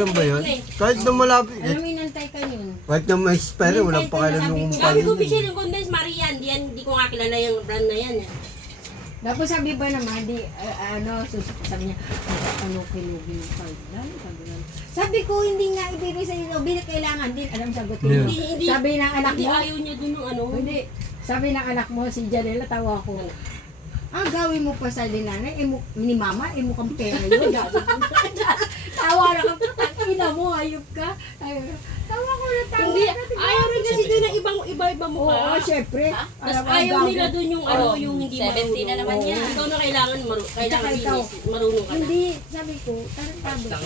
Ganun ba yun? Kahit na malapit. Alam mo, inantay ka yun. Kahit na may spare, walang pakialam nung Sabi ko, panin. Michelle, yung condensed Marian, di ko nga kilala yung brand na yan. Tapos sabi ba naman, sabi niya, ano, kinubi yung cardlan? Sabi ko, hindi nga ibigay sa iyo, kailangan din, alam sagot Yeah. mo. Sabi ng anak Hindi mo, ayaw niya dun yung ano. hindi, sabi ng anak mo, si Janela, tawa ko. Gawin mo pa sa dinanay, ni mama, mukhang pera yun. Tawa na ka, ina mo, ayop ka. Tawa ko na tawa. Hindi, ayaw rin kasi dun ng iba-iba mo Oo, ka. syempre. Tapos ayaw nila dun yung ano, yung hindi 70 na naman yan. Ikaw na kailangan Tsaka ikaw, marunong ka na. Hindi, sabi ko, tarantado ka.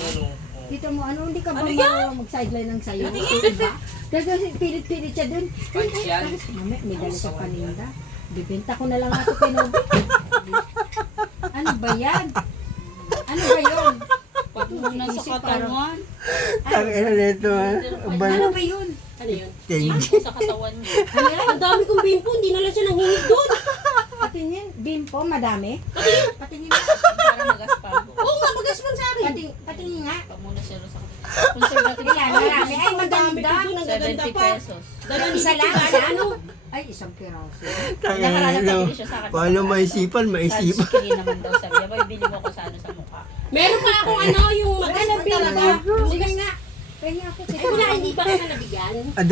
Dito mo, hindi ka ba marunong mag-sideline ng sayo? Diba? Kasi pilit-pilit siya dun. Tapos, mamaya, may dala sa paninda. Bibenta ko na lang ako pinubi. Ano ba yan? Ano ba yun? Pagmunan sa katawan. Tangina nito ha. Ano ba yun? Ano yun? Change. Sa katawan niya. Ano yan? Ang dami kong bimpo, hindi na lang siya nanghinig doon. Patingin, bimpo, madami. Patingin nga. Para magaspang. Oo nga, magaspan sa akin. Patingin nga. Pagmuna siya sa katawan. Conservative Yan, marami. Ay, Ang dami maganda. ko doon, ang gaganda 70 pa. pesos. Dalawang Isa lang, isip isa ka, ano? Ay, isang piraso. Tangina Nakaraan nito. pabili siya sa akin. Paano maisipan, maisipan. Sunscreen naman daw sabi niya. Bibili mo ko sa ano sa mukha. Meron pa akong ano, yung Ano, magaspan bimpo? talaga. Sige nga. Kaya ako. Eh, wala, hindi ba kita nabigyan? Ang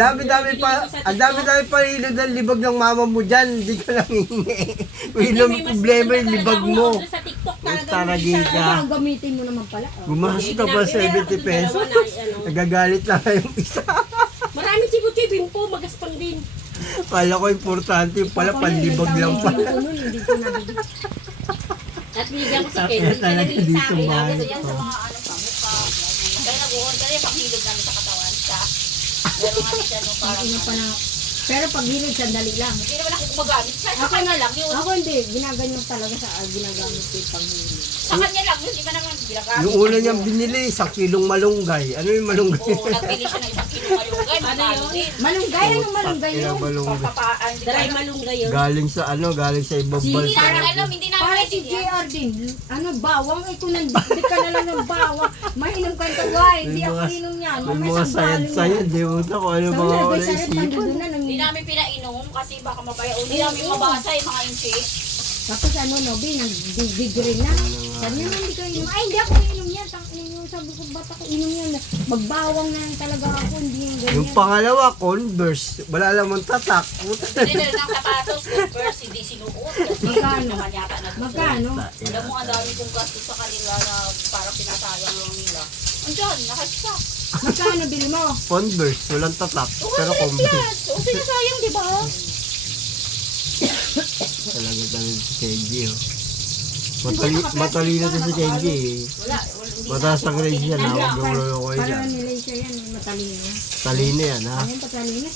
dami pa ilod ng libag ng mama mo dyan. Hindi ka lang hihingi. May May problema yung libag mo. Sa TikTok Yung talaga. taragi yung isa- ka. Ang gamitin mo naman pala. Oh. Gumastos ka pa 70 pesos. Nagagalit na yung isa. Maraming chibuchi, bimpo, magaspang din. Kala ko importante yung pala, panlibag lang pala. Hindi ko nabigyan. At binigyan ko si Kaya Kenny. talaga Talaga dito, sa akin. mahal. Kasi yan sa mga ano sa mukha. Kaya nag-uon kaya panghilod namin sa katawan siya. Meron nga siya no parang Ano pa na. Pero pag hilig, sandali lang. hindi naman ako gumagamit. Sa kanya lang yun. Ako hindi, ginaganyan talaga sa ginagamit ko yung panghilig. Sa kanya lang yun. Di ba naman ginagamit. Yung una niyang binili, 1 kilong malunggay. Ano yung malunggay? Oo, nagbili siya ng 1 kilo malunggay. Ano yun? din. Malunggay, ano malunggay yun? Malunggay. Papapaan. Dry malunggay yun. Galing sa galing sa ibang Hindi Hindi namin bansa. alam. Hindi namin Para si maintindihan. JR din, bawang, ito nandidik ka na lang ng bawang. Mainom ka ito, guy. Hindi May ako mga- inom yan. May Mamaya mga sa baling sayad-sayad. Di mo ito kung ano Sa mga mga wala sarap, isipan. nandun na. Hindi namin pinainom kasi baka mabaya. Hindi namin mabasa yung mga inches. Tapos ano, Nobi, nag-degree na. Sabi niya, hindi ka inom. Ay, hindi ako inom yan. Sabi ko, ba't ako inom yan? Magbawang na lang talaga ako. Hindi yung ganyan. Yung pangalawa, Converse. Wala namang tatak. Dinala ng sapatos, Converse, hindi sinuot. Kasi Magkano? naman yata na. Magkano? Alam mo, ang dami kong gastos sa kanila na parang pinasayang lang nila. Andiyan, nakastock. Magkano bili mo? Converse, walang tatak. Pero 200 Converse. plus. O sinasayang, di ba? Talaga talaga si Kenji. Oh. Matalino to si Kenji. Wala, hindi Mataas ang grade yan. Hawag yung lolo ko Para dyan. nila siya yan, matalino. Talino yan ha. Ano yung patalino?